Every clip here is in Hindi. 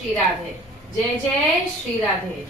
श्री राधे। जय जय श्री राधे।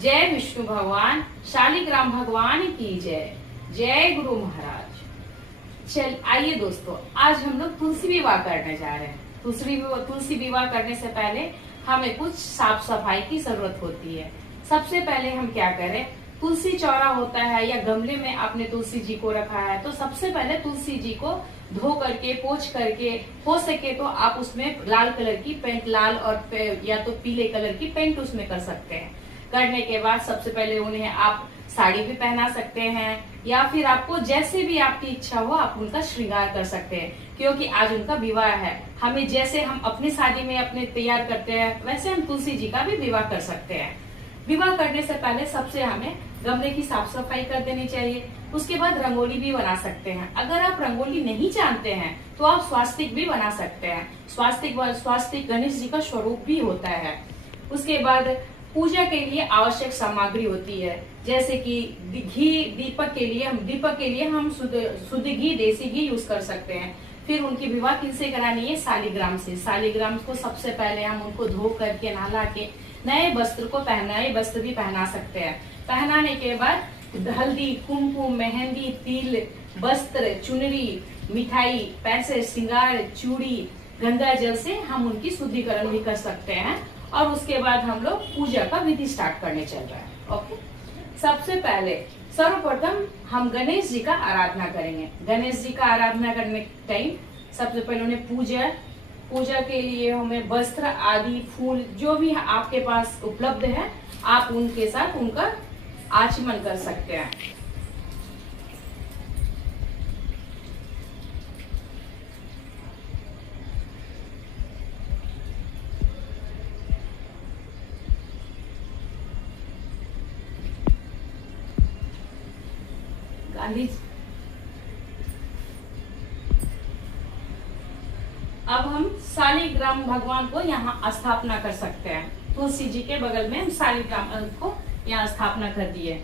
जय विष्णु भगवान, शालिग्राम भगवान की जय। जय गुरु महाराज। चल आइए दोस्तों, आज हम लोग तुलसी विवाह करने जा रहे हैं। तुलसी विवाह करने से पहले हमें कुछ साफ सफाई की जरूरत होती है। सबसे पहले हम क्या करें, तुलसी चौरा होता है या गमले में आपने तुलसी जी को रखा है, तो सबसे पहले तुलसी जी को धो करके पोंछ करके, हो सके तो आप उसमें लाल कलर की पेंट, लाल और या तो पीले कलर की पेंट उसमें कर सकते हैं। करने के बाद सबसे पहले उन्हें आप साड़ी भी पहना सकते हैं, या फिर आपको जैसे भी आपकी इच्छा हो आप उनका श्रृंगार कर सकते हैं, क्योंकि आज उनका विवाह है। हमें जैसे हम अपनी शादी में अपने तैयार करते हैं, वैसे हम तुलसी जी का भी विवाह कर सकते हैं। विवाह करने से पहले सबसे हमें गमले की साफ सफाई कर देनी चाहिए। उसके बाद रंगोली भी बना सकते हैं। अगर आप रंगोली नहीं जानते हैं तो आप स्वास्तिक भी बना सकते हैं। स्वास्तिक गणेश जी का स्वरूप भी होता है। उसके बाद पूजा के लिए आवश्यक सामग्री होती है, जैसे कि घी। दीपक के लिए हम शुद्ध घी, देसी घी यूज कर सकते हैं। फिर उनकी विवाह किनसे करानी है, शालिग्राम से। शालिग्राम को सबसे पहले हम उनको धो करके, नहला के नए वस्त्र भी पहना सकते हैं। पहनाने के बाद हल्दी, कुमकुम, मेहंदी, तिल, वस्त्र, चुनरी, मिठाई, पैसे, श्रृंगार, चूड़ी, गंगा जल से हम उनकी शुद्धिकरण भी कर सकते हैं। और उसके बाद हम लोग पूजा का विधि स्टार्ट करने चल रहे हैं। ओके, सबसे पहले सर्वप्रथम हम गणेश जी का आराधना करेंगे। गणेश जी का आराधना करने के टाइम सबसे पहले उन्हें पूजा के लिए हमें वस्त्र आदि, फूल, जो भी आपके पास उपलब्ध है आप उनके साथ उनका आचमन कर सकते हैं। गांधी, अब हम शालिग्राम भगवान को यहाँ स्थापना कर सकते हैं। तुलसी जी के बगल में हम शालिग्राम को यहाँ स्थापना कर दिए।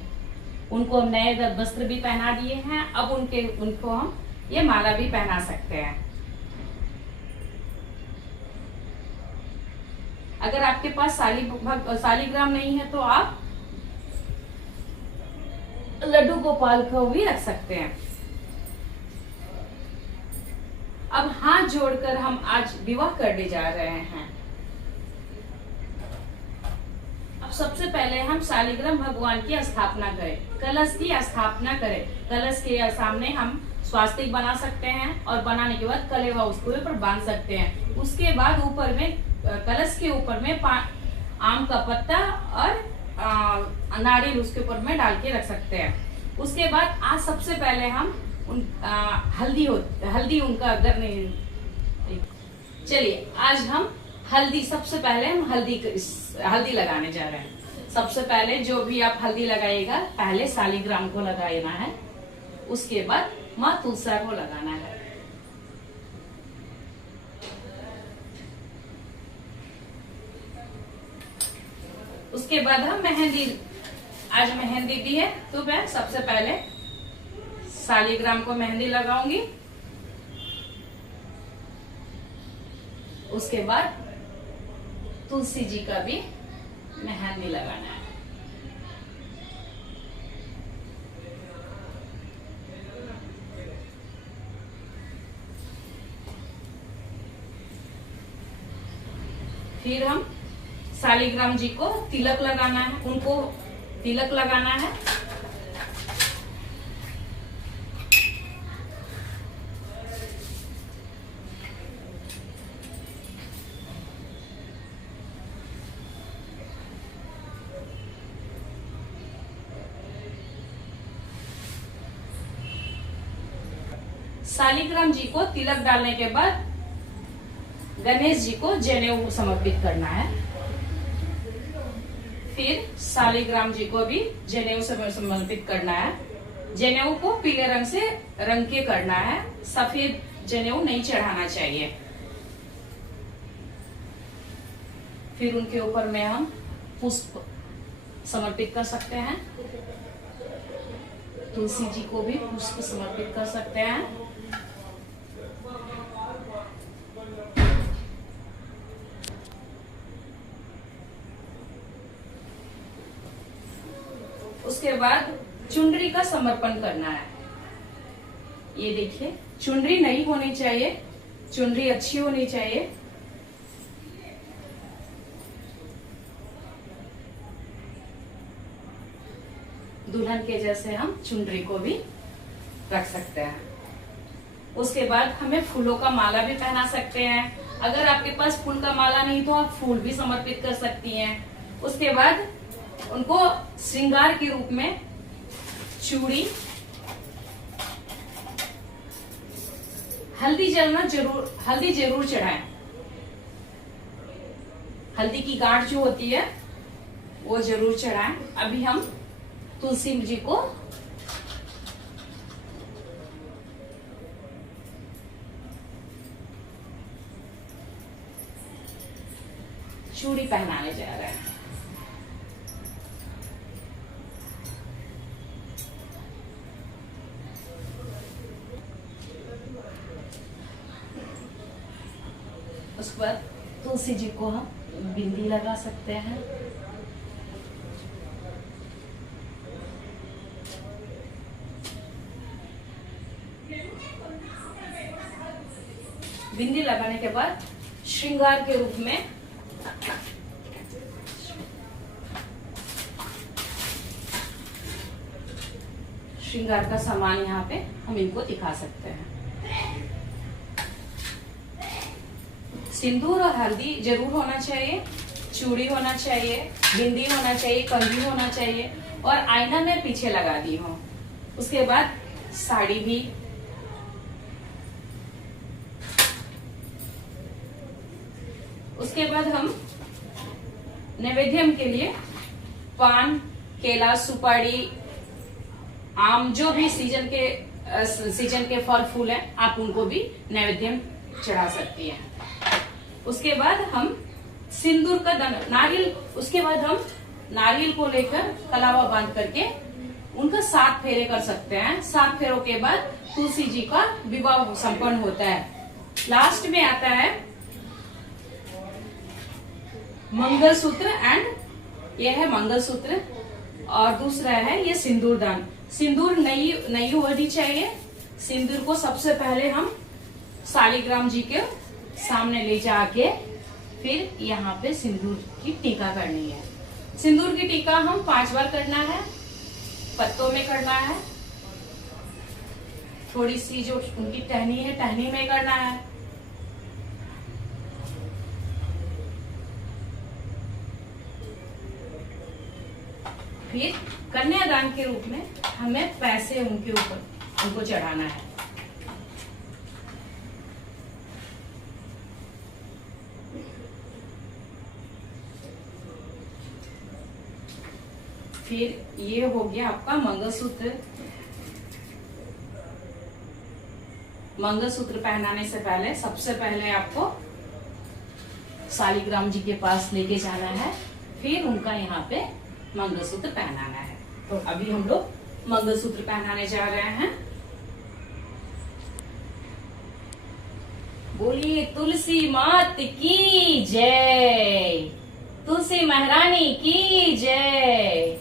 उनको हम नए वस्त्र भी पहना दिए हैं। अब उनको हम ये माला भी पहना सकते हैं। अगर आपके पास शालिग्राम नहीं है तो आप लड्डू गोपाल को भी रख सकते हैं। अब हाथ जोड़कर हम आज विवाह करने जा रहे हैं। अब सबसे पहले हम शालिग्राम भगवान की स्थापना करें, कलश की स्थापना करें। कलश के सामने हम स्वास्तिक बना सकते हैं और बनाने के बाद कलेवा उसके ऊपर बांध सकते हैं। उसके बाद ऊपर में कलश के ऊपर में आम का पत्ता और नारियल उसके ऊपर में डाल के रख सकते हैं। उसके बाद आज सबसे पहले हम हल्दी उनका अगर नहीं, चलिए आज हम सबसे पहले हम हल्दी लगाने जा रहे हैं। सबसे पहले जो भी आप हल्दी लगाइएगा, पहले शालिग्राम को लगाना है, उसके बाद माँ तुलसा को लगाना है। उसके बाद हम आज मेहंदी दी है, तो मैं सबसे पहले शालिग्राम को मेहंदी लगाऊंगी। उसके बाद तुलसी जी का भी मेहंदी लगाना है। फिर हम शालिग्राम जी को तिलक लगाना है, उनको तिलक लगाना है। शालिग्राम जी को तिलक डालने के बाद गणेश जी को जनेऊ समर्पित करना है। फिर शालिग्राम जी को भी जनेऊ समर्पित करना है। जनेऊ को पीले रंग से रंग के करना है, सफेद जनेऊ नहीं चढ़ाना चाहिए। फिर उनके ऊपर में हम पुष्प समर्पित कर सकते हैं। तुलसी जी को भी पुष्प समर्पित कर सकते हैं। उसके बाद चुनरी का समर्पण करना है। ये देखिए, चुनरी नई होनी चाहिए, चुनरी अच्छी होनी चाहिए। दुल्हन के जैसे हम चुनरी को भी रख सकते हैं। उसके बाद हमें फूलों का माला भी पहना सकते हैं। अगर आपके पास फूल का माला नहीं तो आप फूल भी समर्पित कर सकती हैं। उसके बाद उनको श्रृंगार के रूप में चूड़ी, हल्दी जरूर चढ़ाएं। हल्दी की गांठ जो होती है वो जरूर चढ़ाएं। अभी हम तुलसी जी को चूड़ी पहनाने जा रहे हैं। उसके बाद तुलसी जी को हम बिंदी लगा सकते हैं। बिंदी लगाने के बाद श्रृंगार के रूप में श्रृंगार का सामान यहाँ पे हम इनको दिखा सकते हैं। सिंदूर और हल्दी जरूर होना चाहिए, चूड़ी होना चाहिए, बिंदी होना चाहिए, कंघी होना चाहिए और आईना में पीछे लगा दी हूँ। उसके बाद साड़ी भी, उसके बाद हम नैवेद्यम के लिए पान, केला, सुपारी, आम, जो भी सीजन के फल फूल हैं आप उनको भी नैवेद्यम चढ़ा सकती हैं। उसके बाद हम सिंदूर का नारियल, उसके बाद हम नारियल को लेकर कलावा बांध करके उनका 7 फेरे कर सकते हैं। 7 फेरों के बाद तुलसी जी का विवाह संपन्न होता है। लास्ट में आता है मंगलसूत्र एंड यह है मंगलसूत्र और दूसरा है ये सिंदूर दान। सिंदूर नई होनी चाहिए। सिंदूर को सबसे पहले हम शालिग्राम जी के सामने ले जाके फिर यहाँ पे सिंदूर की टीका करनी है। सिंदूर की टीका हम 5 बार करना है, पत्तों में करना है, थोड़ी सी जो उनकी टहनी है टहनी में करना है। फिर कन्यादान के रूप में हमें पैसे उनके ऊपर उनको चढ़ाना है। फिर ये हो गया आपका मंगलसूत्र। मंगलसूत्र पहनाने से पहले सबसे पहले आपको शालिग्राम जी के पास लेके जाना है, फिर उनका यहाँ पे मंगलसूत्र पहनाना है। तो अभी हम लोग मंगलसूत्र पहनाने जा रहे हैं। बोलिए तुलसी मात की जय, तुलसी महारानी की जय।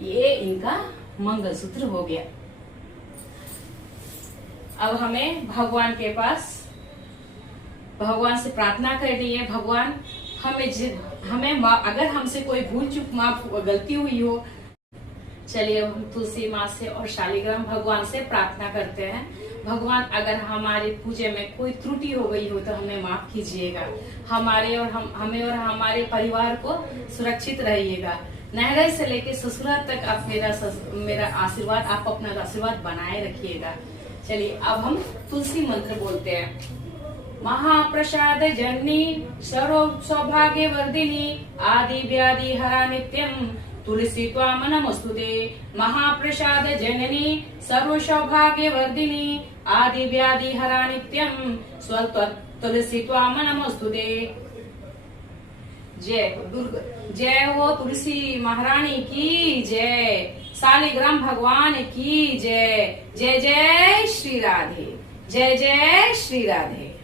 ये इनका मंगलसूत्र हो गया। अब हमें भगवान के पास भगवान से प्रार्थना करनी है। भगवान हमें अगर हमसे कोई भूल चूक माफ गलती हुई हो, चलिए अब हम तुलसी माँ से और शालिग्राम भगवान से प्रार्थना करते हैं। भगवान अगर हमारी पूजा में कोई त्रुटि हो गई हो तो हमें माफ कीजिएगा। हमें और हमारे परिवार को सुरक्षित रहिएगा। नहरे से लेके ससुराल तक आप मेरा आशीर्वाद, आप अपना आशीर्वाद बनाए रखिएगा। चलिए अब हम तुलसी मंत्र बोलते हैं। महाप्रसाद जननी सर्व सौभाग्य वर्धिनी आदि व्याधि हरा नित्यम तुलसी त्वाम नमस्तुते। महाप्रसाद जननी सर्व सौभाग्य वर्धिनी आदि व्याधि हरा नित्यम तुलसी त्वाम नमस्तुते। जय हो तुलसी महारानी की जय, शालिग्राम भगवान की जय। जय जय श्री राधे, जय जय श्री राधे।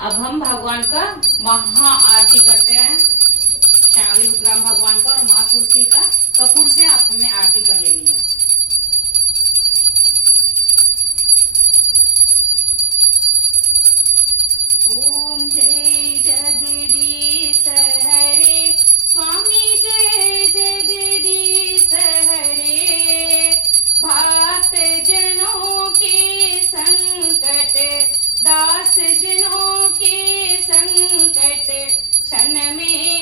अब हम भगवान का महा आरती करते हैं, शालिग्राम भगवान का और माँ तुलसी का कपूर से आप हमें आरती कर लेनी है। ओम जय जगदीश हरे स्वामी, जय जगदीश हरे। भक्त जनों के संकट, दास जनों के संकट, क्षण में